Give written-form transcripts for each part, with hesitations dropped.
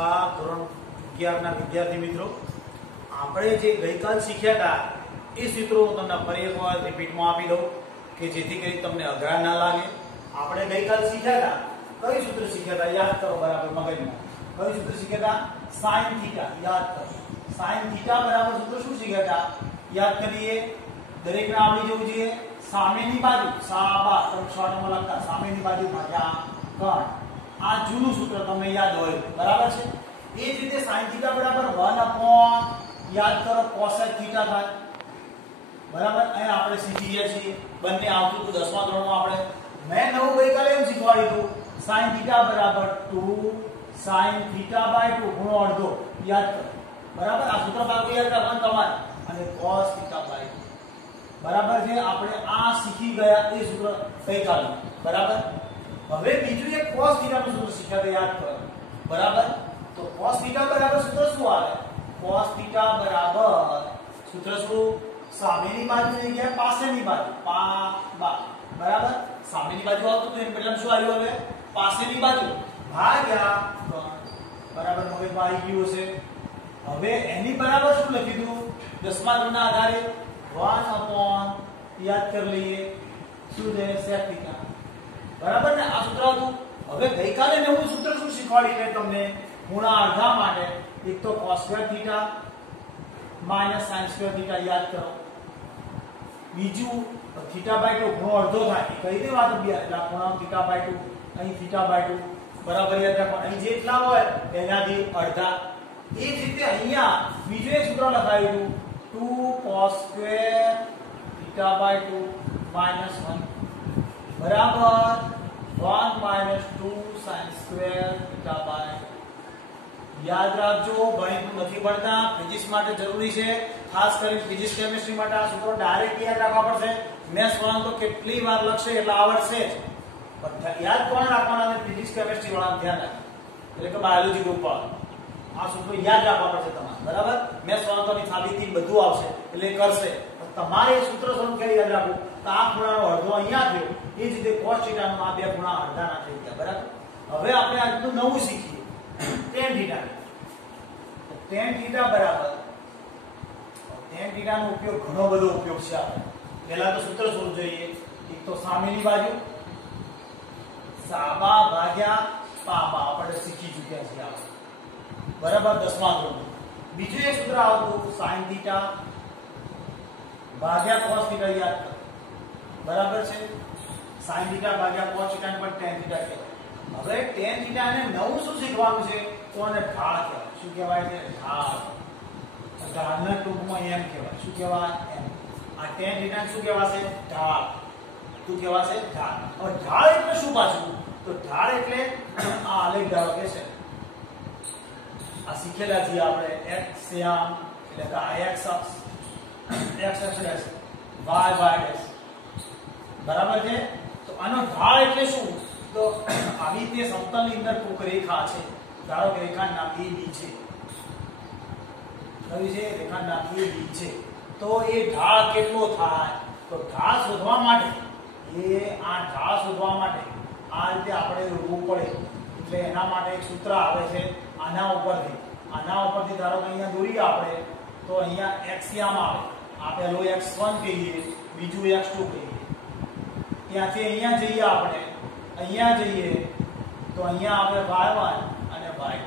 નમસ્કાર ધોરણ 11 ના વિદ્યાર્થી મિત્રો, આપણે જે ગઈકાલ શીખ્યા હતા એ સૂત્રો હું તમને ફરી એકવાર રિપીટમાં આપી દઉં કે જેથી કરી તમને અઘરા ના લાગે. આપણે ગઈકાલ શીખ્યા હતા, કઈ સૂત્ર શીખ્યા હતા યાદ કરો બરાબર મગજમાં. કઈ સૂત્ર શીખ્યા હતા? sin θ. યાદ કરો, sin θ બરાબર સૂત્ર શું શીખ્યા હતા યાદ કરીએ. દરેકને આવડી જવું જોઈએ. સામેની બાજુ સાબા ત્રણ લખતા સામેની બાજુ ભાગ્યા કર્ણ. આ જૂનું સૂત્ર તમને યાદ હોય બરાબર છે. એ જ રીતે sin θ બરાબર 1 upon યાદ કરો cosec θ થાય બરાબર. અહીં આપણે શીખી ગયા છીએ બંને આવતું હતું 10મા ધોરણમાં. આપણે મેં નવું ગઈકાલે એમ શીખવાડ્યું sin θ બરાબર 2 sin θ by 2 ગુણો અડધો યાદ કરો બરાબર. આ સૂત્ર પાછું યાદ રાખવાનું તમારે. અને cos θ by 2 બરાબર છે. આપણે આ શીખી ગયા એ સૂત્ર ગઈકાલે બરાબર. હવે બીજું એક cos θ નું સૂત્ર શીખ્યા તો યાદ કરો બરાબર. તો cos θ બરાબર સૂત્ર શું આવે? cos θ બરાબર સૂત્ર શું? સામેની બાજુ ની જગ્યાએ પાસેની બાજુ બરાબર. સામેની બાજુ આવતું તો એમ મતલબ શું આવ્યું? હવે પાસેની બાજુ ભાગ્યા બરાબર. મગજમાં આવી ગયું છે. હવે એની બરાબર શું લખી દીધું? 10મા ધોરણના આધારે 1 upon યાદ કરી લઈએ શું છે? sec θ બરાબર ને. આ સૂત્ર હતું. હવે ગઈકાલે નવું સૂત્ર શું શીખવાડી મેં તમને? ખૂણા અડધા માટે એક તો cos square θ minus sin square θ યાદ કરો. બીજું θ by 2 ખૂણો અડધો થાય. કઈ દે વાત અભ્યાસ. એટલે ખૂણો θ by 2 અહીં θ by 2 બરાબર યાદ રાખો. અહીં જેટલા હોય એનાથી અડધા. એ જ રીતે અહીંયા બીજું એક સૂત્ર લખાયું હતું 2 cos સ્ક્વેર θ by 2 minus 1 બરાબર 1 minus 2 sin સ્ક્વેર θ by. યાદ રાખજો, ગણિત નથી પડતા, ફિઝિક્સ માટે જરૂરી છે. ખાસ કરીને ફિઝિક્સ કેમિસ્ટ્રી માટે આ સૂત્રો ડાયરેક્ટ યાદ રાખવા પડશે. મેથ્સ વાળા તો કેટલી વાર લખશે એટલે આવડશે જ, પણ યાદ કોણ રાખવાના? ફિઝિક્સ કેમિસ્ટ્રી વાળા ધ્યાન રાખજો, એટલે કે બાયોલોજી ગ્રુપ વાળા. આ સૂત્રો યાદ રાખવા પડશે તમારે બરાબર. મેથ્સ વાળા તો સાબિતી બધું આવશે એટલે કરશે, પણ તમારે એ સૂત્ર સ્વરૂપ કે યાદ રાખવું તો આ ખૂણાનો અડધો અહીંયા થયો, એ જ રીતે cos θ નો આ બે ખૂણા અડધાના થઈ ગયા બરાબર. હવે આપણે આજનું નવું શીખીએ tan θ. tan θ બરાબર tan θ નો ઉપયોગ ઘણો બધો ઉપયોગ છે. આપણે પહેલા તો સૂત્ર સ્વરૂપ જોઈએ. એક તો સામેની બાજુ સાબા ભાગ્યા પાબા આપણે શીખી ચૂક્યા છીએ આપણે બરાબર 10મા ધોરણમાં. બીજું એક સૂત્ર આવતું sin θ ભાગ્યા cos θ યાદ કરો બરાબર છે. sin θ ભાગ્યા cos θ ને પણ tan θ કહેવાય. હવે tan θ ને નવું શું શીખવાનું છે? તો આને ઢાળ કહેવાય. શું કહેવાય છે? ઢાળ. ઢાળને ટૂંકમાં એમ કહેવાય. શું કહેવાય? એમ. આ tan θ ને શું કહેવાશે? ઢાળ. શું કહેવાશે? ઢાળ. હવે ઢાળ એટલે શું પાછું? તો ઢાળ એટલે આ આલેખ ધારો કે છે આ શીખેલા છીએ આપણે x આમ એટલે કે આ x અક્ષ x અક્ષ y ડેશ બરાબર છે. તો આનો ઢાળ એટલે શું? તો આવી રીતે સમતલની અંદર ટૂંક રેખા છે. ધારો કે રેખાનું નામ AB છે. કઈ છે? રેખાનું નામ AB છે. તો એ ઢાળ કેટલો થાય? તો ઢાળ શોધવા માટે આ રીતે આપણે દોરવું પડે. એટલે એના માટે એક સૂત્ર આવે છે આના ઉપરથી ધારો કે અહીંયા દોરીએ આપણે તો અહીંયા x આમ આવે. આ પહેલો x1 કહીએ, બીજું x2 કહીએ. ત્યાંથી અહીંયા જઈએ આપણે, અહીંયા જઈએ તો અહીંયા આવે y1 અને y2.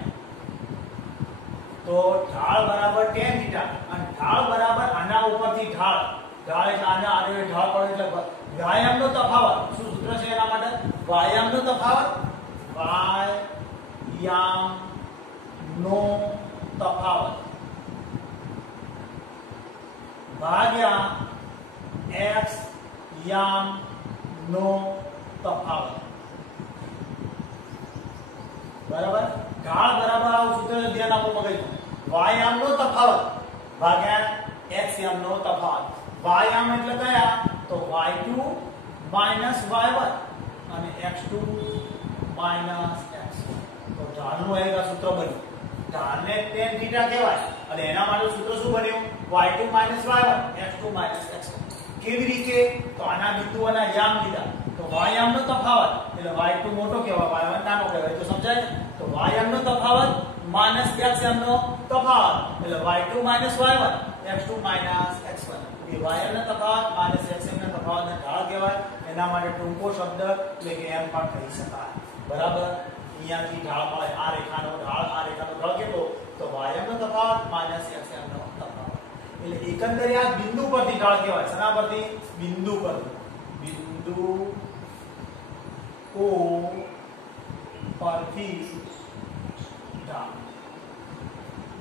તો ઢાળ બરાબર tan θ અને ઢાળ બરાબર આના ઉપરથી ઢાળ એટલે આના આડે ઢાળ પડે એટલે વ્યાયામનો તફાવત. શું સૂત્ર છે એના માટે? વ્યાયામનો તફાવત. વ્યાયામનો તફાવત ભાગ્યા x યામનો તફાવત બરાબર. ઢાળ બરાબર આવું સૂત્ર ધ્યાન આપો મગજમાં. વ્યાયામનો તફાવત ભાગ્યા x યામનો તફાવત. વ્યાયામ એટલે કયા? તો y2 માઈનસ y1 અને x2 માઈનસ x1. તો ઢાળનું એક સૂત્ર બન્યું. ઢાળને tan θ કહેવાય અને એના માટે સૂત્ર શું બન્યું? y2 minus y1 x2 minus x1. કેવી રીતે? તો આના બિંદુઓના યામ લીધા તો y યામનો તફાવત એટલે y2 મોટો કહેવાય y1 નાનો કહેવાય. તો સમજાય? તો y યામનો તફાવત માઈનસ x1 નો તફાવત એટલે y2 minus y1 x2 minus x1 એ y નો તફાવત માઈનસ xm નો તફાવતને ઢાળ કહેવાય એના માટે ટૂંકો શબ્દ એટલે કે એમ પણ કહી શકાય બરાબર અહીંયાથી ઢાળ મળે આ રેખાનો ઢાળ કેટલો તો y નો તફાવત માઈનસ xm નો તફાવત એટલે એકંદરે આ બિંદુ પરથી ઢાળ કહેવાય શેના પરથી બિંદુ પરથી બિંદુ O પરથી ઢાળ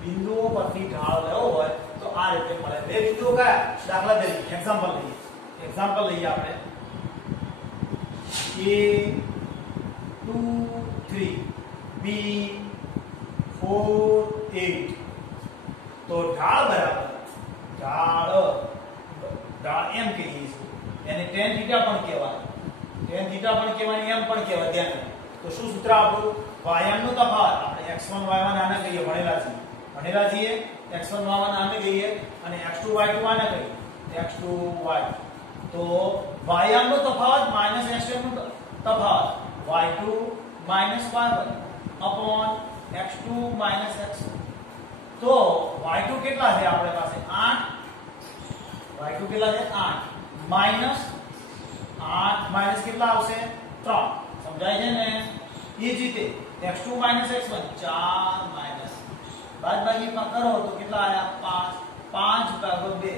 બિંદુઓ પરથી ઢાળ લેવો હોય તો આ રીતે મળે બે બિંદુઓ કયા દાખલા તરીકે એક્ઝામ્પલ લઈએ આપણે A 2 3 B 4 8 તો ઢાળ બરાબર ઢાળ એમ કહીએ છીએ એને tan θ પણ કહેવાય tan θ પણ કહેવાય એમ પણ કહેવાય ધ્યાન તો શું સૂત્ર આપણું y નો તફાવત આપણે x1 y1 આને કહીએ ભણેલા છીએ x1 y1 આને કહીએ અને x2 y2 આને કહીએ x2 y તો y નો તફાવત માઈનસ xm નો તફાવત y2 minus y1 upon x2 minus x1 તો y2 કેટલા છે આપણી પાસે 8 y2 કેટલા છે 8 માઈનસ 8 માઈનસ કેટલા આવશે 3 સમજાય છે ને એ જ રીતે x2 માઈનસ x1 4 માઈનસ બાદબાકી કરો તો કેટલા આયા 5 ભાગ્યા 2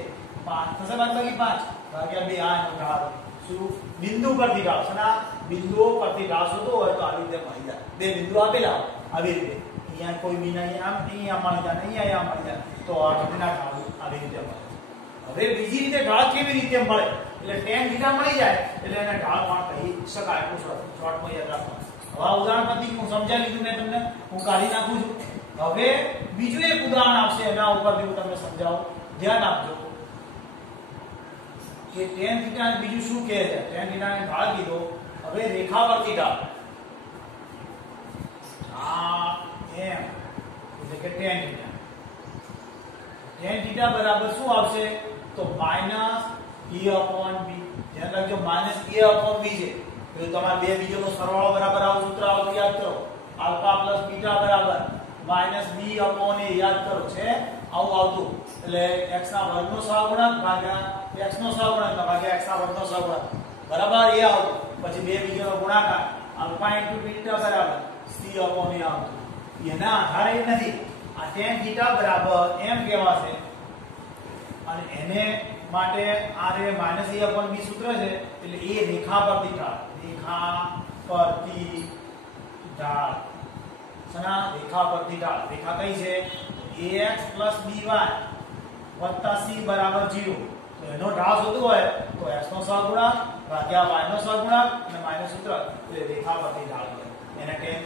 5 થશે બાદબાકી 5 ભાગ્યા 2 આ નો ઢાળ શું બિંદુ પરથી ઢાળ છે બિંદુઓ પરથી ઢાળ શોધો હોય તો આવી રીતે મળી જાય બે બિંદુ આપેલા આવી રીતે અહીંયા કોઈ બિંદુ અહીંયા મળી જાય અહીંયા મળી જાય તો આ રીતના ઢાળ આવી રીતે મળે હવે બીજી રીતે ઢાળ કેવી રીતે મળે એટલે tan θ મળી જાય એટલે એને ઢાળ પણ કહી શકાય એટલું શોર્ટમાં યાદ રાખવાનું હવે ઉદાહરણ પરથી હું સમજાવી લીધું મેં તમને હું કાઢી નાખું છું હવે બીજું એક ઉદાહરણ આવશે એના ઉપરથી હું તમને સમજાવું ધ્યાન આપજો કે tan θ ને બીજું શું કહે છે tan θ ને ઢાળ કીધો હવે રેખા પરથી ઢાળ આ એમ એટલે કે tan θ બરાબર શું આવશે તો માઈનસ a upon b ધ્યાન રાખજો માઈનસ a upon b છે એટલે તમારે બે બીજોનો સરવાળો બરાબર આવું સૂત્ર આવતું યાદ કરો આલ્ફા પ્લસ બીટા બરાબર માઈનસ b upon a યાદ કરો છે આવું આવતું એટલે x ના વર્ગનો સહગુણક ભાગ્યા x નો સહગુણક ભાગ્યા x ના વર્ગનો સહગુણક બરાબર એ આવતું પછી બે બીજોનો ગુણાકાર આલ્ફા * બીટા બરાબર c upon a આવતું એના આધારે નથી આ tan θ બરાબર એમ કહેવાશે અને એને માટે આ રે માઈનસ a upon b સૂત્ર છે એટલે એ રેખા પરથી ઢાળ રેખા પરથી ઢાળ રેખા કઈ છે ax by c બરાબર 0 તો એનો ઢાળ શોધવો હોય તો x નો સહગુણક ભાગ્યા y નો સહગુણક અને માઈનસ સૂત્ર એટલે રેખા પરથી ઢાળ એને tan θ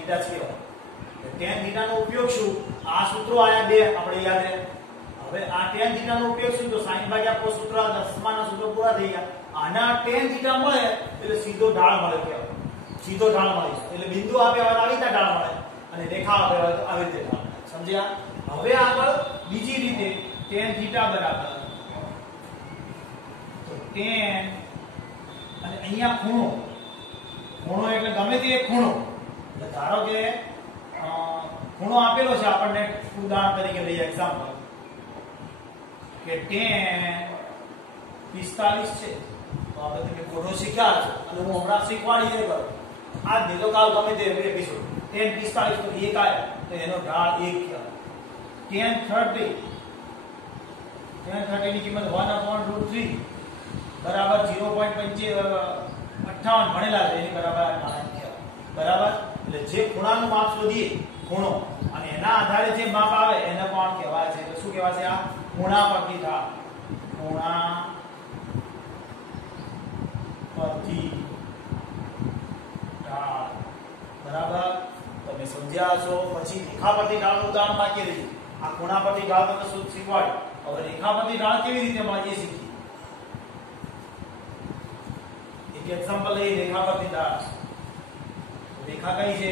છે tan θ નો ઉપયોગ શું આ સૂત્રો આયા બે આપણે યાદ રહે હવે આ tan θ નો ઉપયોગ શું તો sin ભાગ્યા cos સૂત્ર દસમાના સૂત્રો પૂરા થઈ ગયા આના tan θ મળે એટલે સીધો ઢાળ મળે કે સીધો ઢાળ મળે એટલે બિંદુ આપે હોય આવી રીતે ઢાળ મળે અને રેખા આપે હોય તો આવી રીતે ઢાળ મળે સમજ્યા હવે આગળ બીજી રીતે tan θ બરાબર તો tan અને અહીંયા ખૂણો એટલે ગમે તે એક ખૂણો એટલે ધારો કે ખૂણો આપેલો છે આપણને ઉદાહરણ તરીકે લઈએ એક્ઝામ્પલ કે tan 45 છે તો આપણે તમે કોડો શીખ્યા છો અને હું હમણાં શીખવાડી દે કરું આ દેલો કાલ ગમે તે એપિસોડ tan 45 તો એક આયા તો એનો ઢાળ 1 થયો tan 30 ની કિંમત 1/√3 બરાબર 0.58 ભણેલા છે એની બરાબર આ ઢાળ થયો બરાબર એટલે જે ખૂણાનું માપ શોધીએ ખૂણો અને એના આધારે જે માપ આવે એને કોણ કહેવાય છે તો શું કહેવાય છે આ ખૂણા પરથી ઢાળ બરાબર તમે સમજ્યા છો પછી રેખા પરથી ઢાળનું ઉદાહરણ બાકી રહ્યું આ ખૂણા પરથી ઢાળ તમને શું શીખવાડ્યું હવે રેખા પરથી ઢાળ કેવી રીતે મળે એ શીખીએ એક એક્ઝામ્પલ લઈએ રેખા પરથી ઢાળ રેખા કઈ છે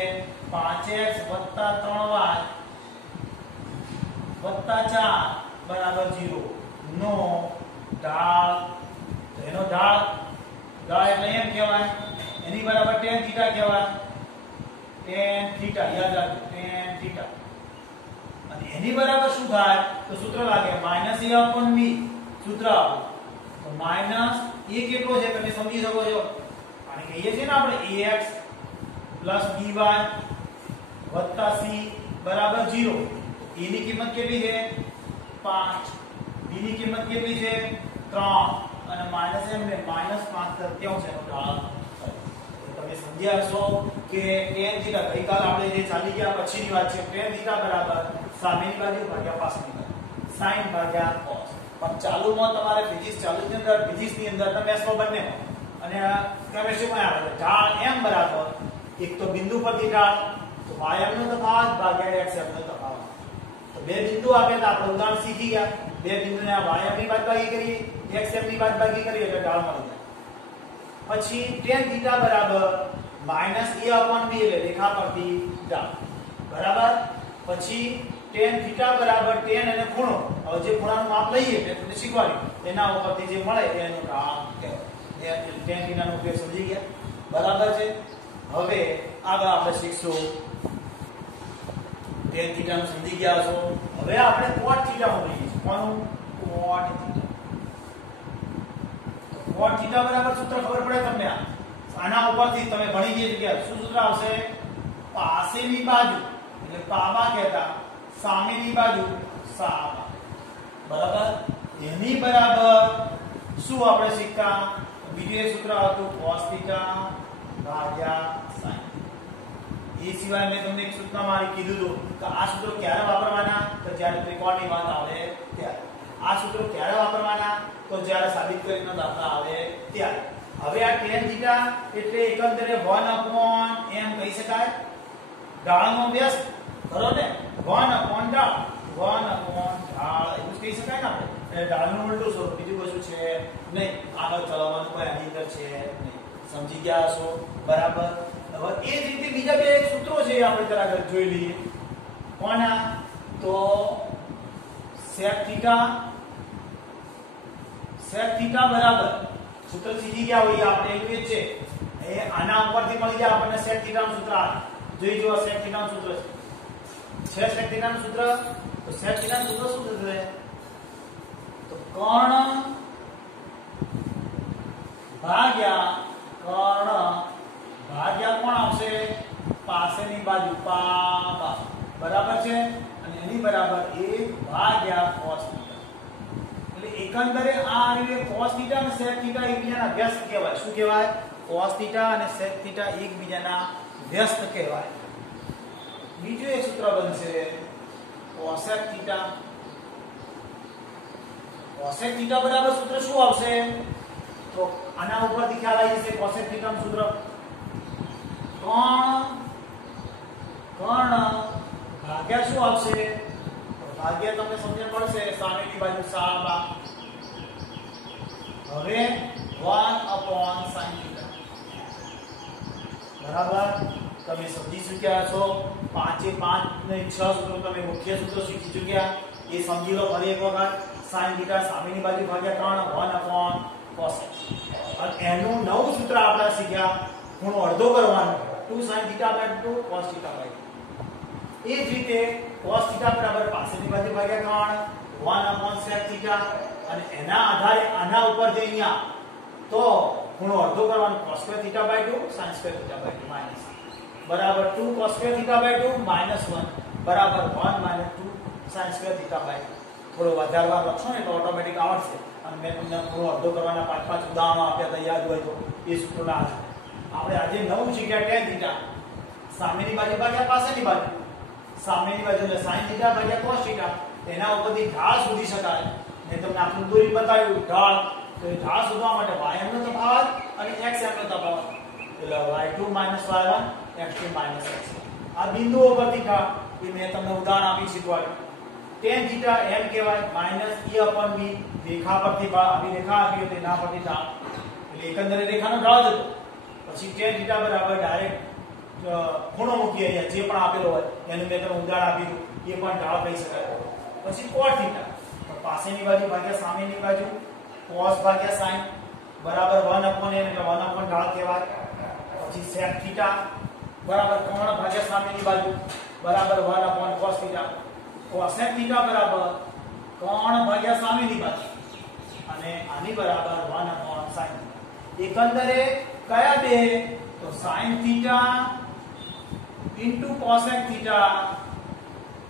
5x + 3y + 4 બરાબર 0 નો ઢાળ એનો ઢાળ એટલે એમ કહેવાય એની બરાબર tan θ કહેવાય tan θ યાદ રાખજો tan θ એની બરાબર શું થાય તો સૂત્ર લાગે -a/b સૂત્ર આપો તો માઈનસ a કેટલો છે તમે સમજી શકો છો કારણ કે એ છે ને આપણે ax + by + c બરાબર 0 a ની કિંમત કેટલી છે 5 b ની કિંમત કેટલી છે 3 અને -m ને -5 કેવું છે એનો ઢાળ તમે સમજ્યા છો કે tan θ ગઈકાલ આપણે જે ચાલી ગયા પછીની વાત છે tan θ બરાબર સામેની બાજુ ભાગ્યા પાછળની બાજુ sin ભાગ્યા cos પણ ચાલુમાં તમારે ફિઝિક્સ ચાલુની અંદર ફિઝિક્સની અંદર તમે મેથ્સમાં બંને અને કેમેસ્ટ્રીમાં આવે ઢાળ m બરાબર એક તો બિંદુ પરથી ઢાળ તો y m નો તફાવત ભાગ્યા x m નો તફાવત તો બે બિંદુ આપે તો આપણે ઉદાહરણ શીખી ગયા બે બિંદુને y m ની બાદબાકી કરીએ x m ની બાદબાકી કરીએ એટલે ઢાળ મળી જાય પછી tan θ બરાબર -a/b એટલે રેખા પરથી ઢાળ બરાબર પછી tan θ બરાબર tan અને ખૂણો હવે જે ખૂણાનું માપ લઈએ એટલે તમને શીખવાડ્યું એના ઉપરથી જે મળે એનું ઢાળ કહેવાય tan θ નો ઉપયોગ સમજી ગયા બરાબર છે હવે આગળ આપણે શીખશું tan θ નું સમજી ગયા છો હવે આપણે cot θ ઉમેરીએ છીએ કોનું cot θ બરાબર સૂત્ર ખબર પડે તમને આના ઉપરથી તમે ભણી ગયા કે શું સૂત્ર આવશે પાસેની બાજુ એટલે પાબા કહેતા સામેની બાજુ સાબા બરાબર એની બરાબર શું આપણે શીખતા બીજું એક સૂત્ર હતું cos θ ભાગ્યા sin એ સિવાય મેં તમને એક સૂત્રમાં કીધું હતું કે આ સૂત્રો ક્યારે વાપરવાના તો જ્યારે ત્રિકોણની વાત આવે ત્યારે આ સૂત્રો ક્યારે વાપરવાના તો જ્યારે સાબિત કરીને દાખલા આવે ત્યારે હવે આ tan θ એટલે એકંદરે 1/m કહી શકાય ઢાળનો વ્યસ્ત ખરો ને 1/ઢાળ 1/ઢાળ એવું કહી શકાય ને આપણે એટલે ઢાળનું ઉલટું સ્વરૂપ બીજું કશું છે નહીં આગળ ચલાવવાનું કોઈ આની અંદર છે નહીં સમજી ગયા છો બરાબર હવે એ જ રીતે બીજા બે સૂત્રો છે આપણે જરા જોઈ લઈએ કોના તો sec θ બરાબર સૂત્ર શીખી ગયા હોય આપણે એનું જ છે એ આના ઉપરથી મળી જાય આપણને sec θ નું સૂત્ર જોઈ જો sec θ નું સૂત્ર છે sec θ નું સૂત્ર તો sec θ નું સૂત્ર શું થશે તો કર્ણ ભાગ્યા કોણ આવશે પાસેની બાજુ પાબા બરાબર છે અને એની બરાબર 1/cos θ એટલે એકંદરે આ રીતે cos θ અને sec θ એકબીજાના વ્યસ્ત કહેવાય શું કહેવાય cos θ અને sec θ એકબીજાના વ્યસ્ત કહેવાય બીજું એક સૂત્ર બનશે cosec θ બરાબર સૂત્ર શું આવશે તો આના ઉપરથી ખ્યાલ આવી જશે cosec θ નું સૂત્ર કર્ણ ભાગ્યા શું આવશે ભાગ્યા તમને સમજણ પડશે સામેની બાજુ સાબા હવે 1/sin θ બરાબર તમે સમજી ચૂક્યા છો 5 ને 6 સૂત્રો તમે મુખ્ય સૂત્રો શીખી ચૂક્યા એ સમજી લો ફરી એક વખત sin θ સામેની બાજુ ભાગ્યા 3 1/cos અને એનું નવું સૂત્ર આપણે શીખ્યા ખૂણો અડધો કરવાનો 2sin θ/2 cos θ/2 એ જ રીતે cos θ બરાબર પાસેની બાજુ ભાગ્યા 3 1/sec θ અને એના આધારે આના ઉપર જે અહીંયા તો ખૂણો અડધો કરવાનો cos2 θ/2 sin2 θ/2 માઈનસ બરાબર 2 cos2 θ/2 -1 બરાબર 1 2 sin2 θ/2 થોડો વધારવા લખશો ને તો ઓટોમેટિક આવડશે અને મેં તમને ખૂણો અડધો કરવાના 5 ઉદાહરણો આપ્યા હતા યાદ હોય તો એ સૂત્રોના આપણે આજે નવું શીખ્યા tan θ સામેની બાજુ ભાગ્યા પાછળની બાજુ સામેની બાજુ એટલે sin θ ભાગ્યા cos θ એના ઉપરથી ઢાળ શોધી શકાય મેં તમને આખું દોરી બતાવ્યું ઢાળ તો એ ઢાળ શોધવા માટે y m નો તફાવત અને x m નો તફાવત એટલે y2 - y1 x2 - x1 આ બિંદુઓ પરથી ઢાળ એ મેં તમને ઉદાહરણ આપી શીખવાડ્યું tan θ m કહેવાય -a/b રેખા પરથી આવી રેખા આપી તો એના પરથી ઢાળ એટલે એકંદરે રેખાનો ઢાળ જ હતો પછી tan θ બરાબર ડાયરેક્ટ ખૂણો મૂકી અહીંયા જે પણ આપેલો હોય એનું મેં તમને ઉદાહરણ આપ્યું એ પણ ઢાળ કહી શકાય પછી cot θ પાસેની બાજુ ભાગ્યા સામેની બાજુ cos ભાગ્યા sin બરાબર 1/n એટલે 1/ઢાળ કહેવાય પછી sec θ બરાબર કર્ણ ભાગ્યા સામેની બાજુ બરાબર 1/cos θ કોસેક થીટા બરાબર કોણ ભાગ્યા સામેની બાજુ અને આની બરાબર 1/sin એકંદરે કયા બે તો sin theta into cosec theta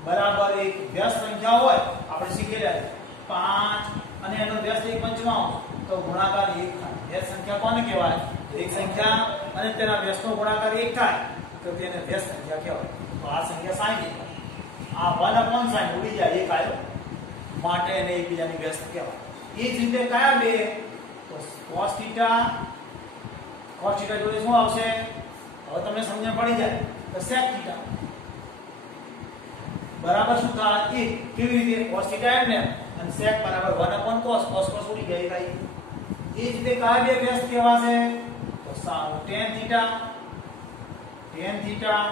બરાબર એક વ્યસ્ત સંખ્યા હોય આપણે શીખેલા 5 અને એનો વ્યસ્ત 1/55 તો ગુણાકાર 1 થાય. વ્યસ્ત સંખ્યા કોને કહેવાય? એક સંખ્યા અને તેના વ્યસ્તનો ગુણાકાર 1 થાય તો તેને વ્યસ્ત સંખ્યા કહેવાય. તો આ સંખ્યા sin થીટા આ 1/sin ઉડી જાય 1 આયો માટે એને એકબીજાની વ્યસ્ત કહેવાય. એ જ રીતે કયા બે તો cos થીટા જોડે શું આવશે? હવે તમને સમજણ પડી જાય તો sec થીટા બરાબર શું થાય? 1 કેવી રીતે? cos થીટા એમને અને sec બરાબર 1/cos cos ઉડી જાય કાઈ. એ જ રીતે કયા બે વ્યસ્ત કહેવાશે? તો tan થીટા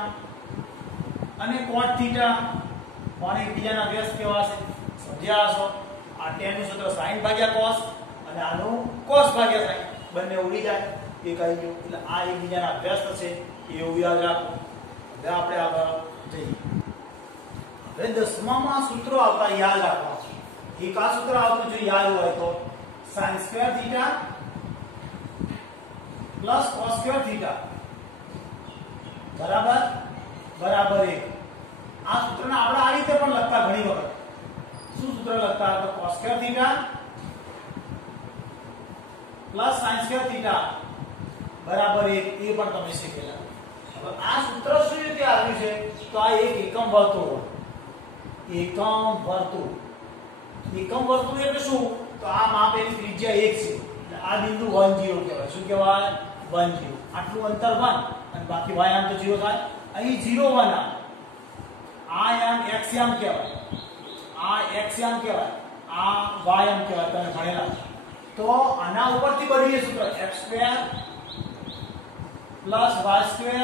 અને cot થીટા કોને એકબીજાના વ્યસ્ત કહેવાશે? સમજ્યા હશો. આ tan નું સૂત્ર sin ભાગ્યા cos અને આનું cos ભાગ્યા sin બંને ઉડી જાય એક આવી ગયું એટલે આ એકબીજાના વ્યસ્ત છે એવું યાદ રાખો. હવે આપણે આગળ જઈએ. હવે 10માં સૂત્રો આવતા યાદ રાખવા. એક આ સૂત્ર આવતું જો યાદ હોય તો sin square theta plus cos square theta બરાબર 1. આ સૂત્રને આપણે આ રીતે પણ લખતા ઘણી વખત. શું સૂત્ર લખતા? તો cos square theta plus sin square theta બરાબર 1 એ પણ તમે શીખેલા. હવે આ સૂત્ર શું રીતે આવ્યું છે? તો આ એક એકમ વર્તુળ એટલે શું? તો આ માપેલી ત્રિજ્યા 1 છે એટલે આ બિંદુ 1 0 કહેવાય. શું કહેવાય? 1 0. આટલું અંતર 1 અને બાકી y આમ તો 0 થાય. અહીં 0 1 આ આમ x આમ કહેવાય, આ x આમ કહેવાય, આ y આમ કહેવાય. તમે ભણેલા તો આના ઉપરથી બનીએ સૂત્ર x² + y²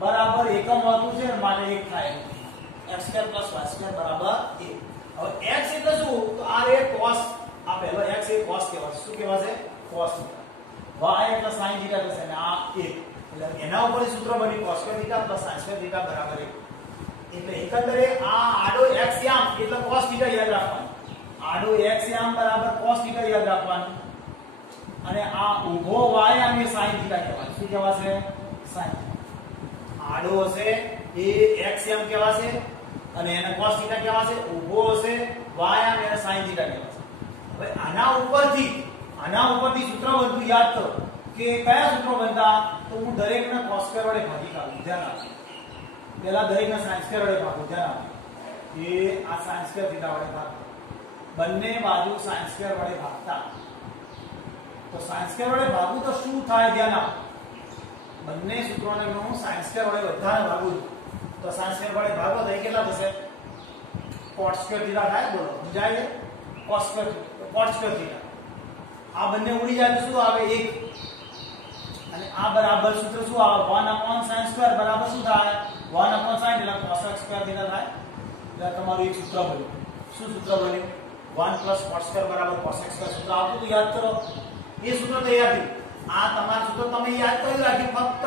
બરાબર એકમ વર્તુળ છે માટે 1 થાય. x² + y² બરાબર 1. હવે x એટલે શું? તો આ રે cos, આ પહેલો x એ cos કહેવાય. શું કહેવાશે? cos theta. y એટલે sin થીટા થશે અને આ 1 એટલે એના ઉપરથી સૂત્ર બની cos² થીટા + sin² થીટા બરાબર 1. એટલે એકંદરે આ આડો x યામ એટલે cos થીટા યાદ રાખવાનું. આડો x યામ બરાબર cos થીટા યાદ રાખવાનું અને આ ઊભો y યામ એ sin થીટા કહેવાય. શું કહેવાશે? sin. આડો હશે એ x યામ કહેવાશે અને એને cos થીટા કહેવાશે. ઊભો હશે y યામ એને sin થીટા કહેવાશે. હવે આના ઉપરથી સૂત્ર બનતું યાદ કરો કે કયા સૂત્રો બનતા? તો હું દરેકને cos² વડે ભાગી કાઢું. ધ્યાન આપજો. પહેલા દરેકને sin² વડે ભાગું. ધ્યાન આપજો. એ આ sin² થીટા વડે ભાગું. બંને બાજુ sin² વડે ભાગતા તો sin² વડે ભાગું તો શું થાય? ધ્યાન આપો. બંને સૂત્રોને હું sin² વડે બધાને ભાગું તો sin² વડે ભાગો તો કેટલા થશે? cot² થીટા થાય. બોલો સમજાય? cos² થીટા આ બંને ઉડી જાય તો શું આવે? 1 અને આ બરાબર સૂત્ર શું આવે? 1/sin² બરાબર શું થાય? 1/sin એટલે cos² થીટા થાય. એટલે તમારું એક સૂત્ર બન્યું. શું સૂત્ર બન્યું? 1 + cot² બરાબર cos² સૂત્ર આવતું તો યાદ કરો. એ સૂત્ર તૈયાર થયું. આ તમારું સૂત્ર તમે યાદ કરી રાખ્યું. ફક્ત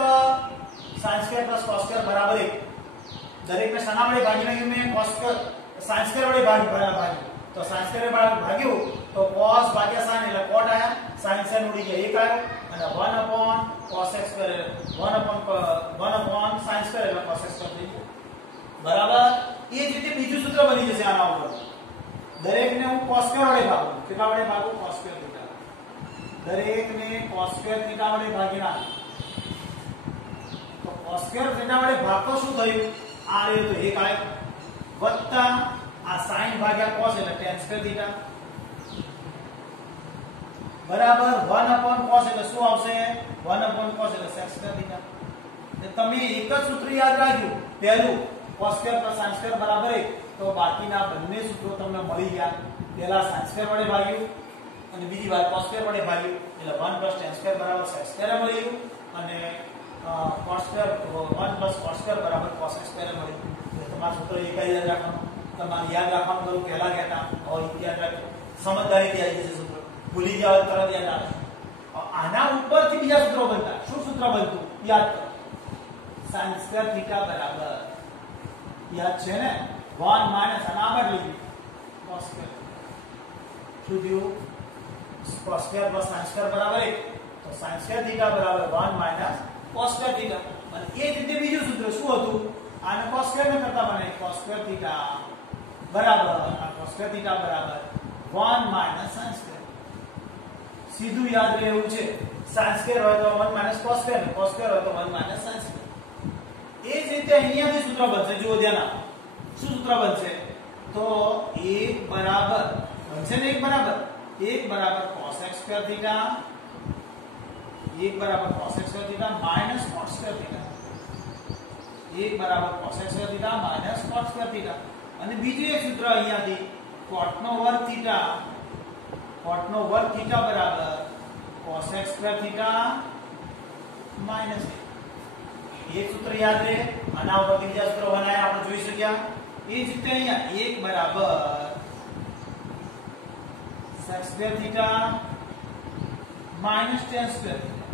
sin² + cos² બરાબર 1. દરેકને શાના વડે ભાગી નાખ્યું? મેં sin² વડે ભાગ્યું તો sin² વડે ભાગ્યું તો cos ભાગ્યા sin એટલે cot આયા, sin ઉડી ગયા 1 આયો અને 1/cos² 1/sin² એટલે cos² થઈ ગયું. બરાબર. એ જ રીતે બીજું સૂત્ર બની જશે આના ઉપર. દરેકને હું cos² વડે ભાગું. કેટલા વડે ભાગું? cos² theta. દરેકને cos² થીટા વડે ભાગી નાખ તો cos² થીટા વડે ભાગતો શું થયું? આ રે તો 1 આયો વત્તા આ sin ભાગ્યા cos એટલે tan² થીટા બરાબર 1/cos એટલે શું આવશે? 1/cos એટલે sec² થીટા. તમે એક જ સૂત્ર યાદ રાખ્યું. પહેલું cos² + sin² બરાબર 1 તો બાકીના બંને સૂત્રો તમને મળી ગયા. પહેલા sin² વડે ભાગ્યું અને બીજી વાર cos² વડે ભાગ્યું એટલે 1 + tan² બરાબર sec² મળી ગયું અને cos² 1 + cos² બરાબર cos² મળી ગયું. તમારું સૂત્ર એક જ યાદ રાખવાનું. તમારે યાદ રાખવાનું કરું પહેલા કહેતા હવે યાદ રાખજો. સમજદારીથી આવી જશે સૂત્ર. ભૂલી જાવ તરત યાદ આવે. આના ઉપરથી બીજા સૂત્રો બનતા. શું સૂત્ર બનતું? યાદ કરો. sin² થીટા બરાબર યાદ છે ને? 1 માઇનસ અને આગળ લઈ cos સ્ક્વેર શું થયું cos square plus sin square બરાબર 1 તો sin સ્ક્વેર થીટા બરાબર 1 માઇનસ cos સ્ક્વેર થીટા અને એ જ રીતે બીજું સૂત્ર શું હતું આને cos સ્ક્વેર ને કરતા બનાવી cos સ્ક્વેર થીટા બરાબર cos સ્ક્વેર થીટા બરાબર 1 માઇનસ sin સ્ક્વેર સીધું યાદ રહે એવું છે sin સ્ક્વેર હોય તો 1 માઇનસ cos સ્ક્વેર ને cos સ્ક્વેર હોય તો 1 માઇનસ sin સ્ક્વેર એ જ રીતે અહીંયાથી સૂત્ર બનશે જુઓ ધ્યાન આપો શું સૂત્ર બનશે તો 1 બરાબર બનશે ને 1 બરાબર cos x સ્ક્વેર થીટા 1 બરાબર cos x square theta minus cot square theta 1 બરાબર cos x square theta minus cot square theta અને બીજું એક સૂત્ર અહીંયાથી cot નો વર્ગ થીટા બરાબર cos x square theta minus એક સૂત્ર યાદ રહે આના ઉપરથી બીજા સૂત્ર બનાવ્યા આપણે જોઈ શક્યા એ જ રીતે અહીંયા 1 બરાબર sec square theta minus tan square theta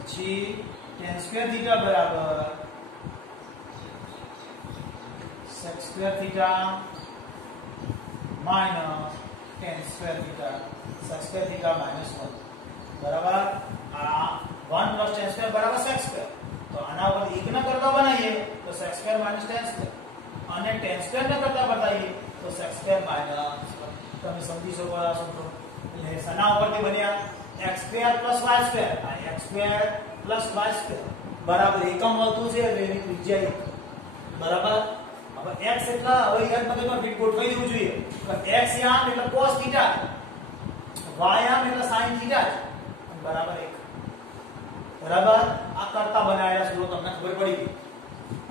પછી tan સ્ક્વેર થીટા બરાબર sec square theta minus tan square theta sec square theta minus 1 બરાબર આ 1 plus tan સ્ક્વેર બરાબર sec સ્ક્વેર તો આના ઉપર 1 ના કરતા બનાવીએ તો sec square minus tan square અને tan સ્ક્વેર ના કરતા બતાવીએ તો sec સ્ક્વેર માઈનસ તમે સમજી શકો આ સૂત્રો એટલે સના ઉપરથી બન્યા x square plus y square અને x square plus y square બરાબર એકમ વર્તુળ છે એટલે એની ત્રિજ્યા 1 બરાબર હવે x એટલા હવે યાદ મગજમાં ફિટ ગોઠવાઈ દેવું જોઈએ કે x આમ એટલે cos થીટા y આમ એટલે sin થીટા બરાબર 1 બરાબર આ કરતા બનાવેલા સૂત્રો તમને ખબર પડી ગઈ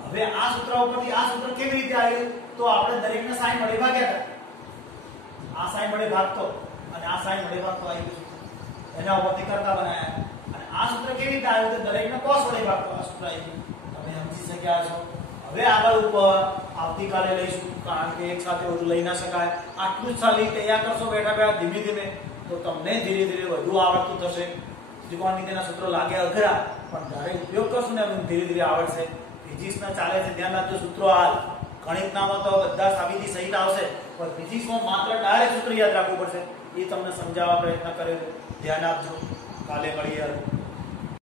હવે આ સૂત્ર ઉપરથી આ સૂત્ર કેવી રીતે આવ્યું તો આપણે દરેકને sin વડે ભાગ્યા હતા આ sin વડે ભાગતો અને આ sin વડે ભાગતો આવી ગયું એના ઉપરથી કરતા બનાવ્યા અને આ સૂત્ર કેવી રીતે આવ્યું તો દરેકને cos વડે ભાગતો આ સૂત્ર આવી ગયું તમે સમજી શક્યા છો હવે આગળ ઉપર આવતીકાલે લઈશું કારણ કે એક સાથે બધું લઈ ના શકાય આટલું જ ખાલી તૈયાર કરશો બેઠા બેઠા ધીમે ધીમે તો તમને ધીરે ધીરે વધુ આવડતું થશે ત્રિકોણમિતિના સૂત્રો લાગે અઘરા પણ જ્યારે ઉપયોગ કરશો ને ધીરે ધીરે આવડશે ફિઝિક્સના ચાલે છે ધ્યાન રાખજો સૂત્રો હાલ ગણિતનામાં તો બધા સાબિતી સહિત આવશે પણ ફિઝિક્સમાં માત્ર ડાયરેક્ટ સૂત્ર યાદ રાખવું પડશે એ તમને સમજાવવા પ્રયત્ન કર્યો ધ્યાન આપજો કાલે મળીએ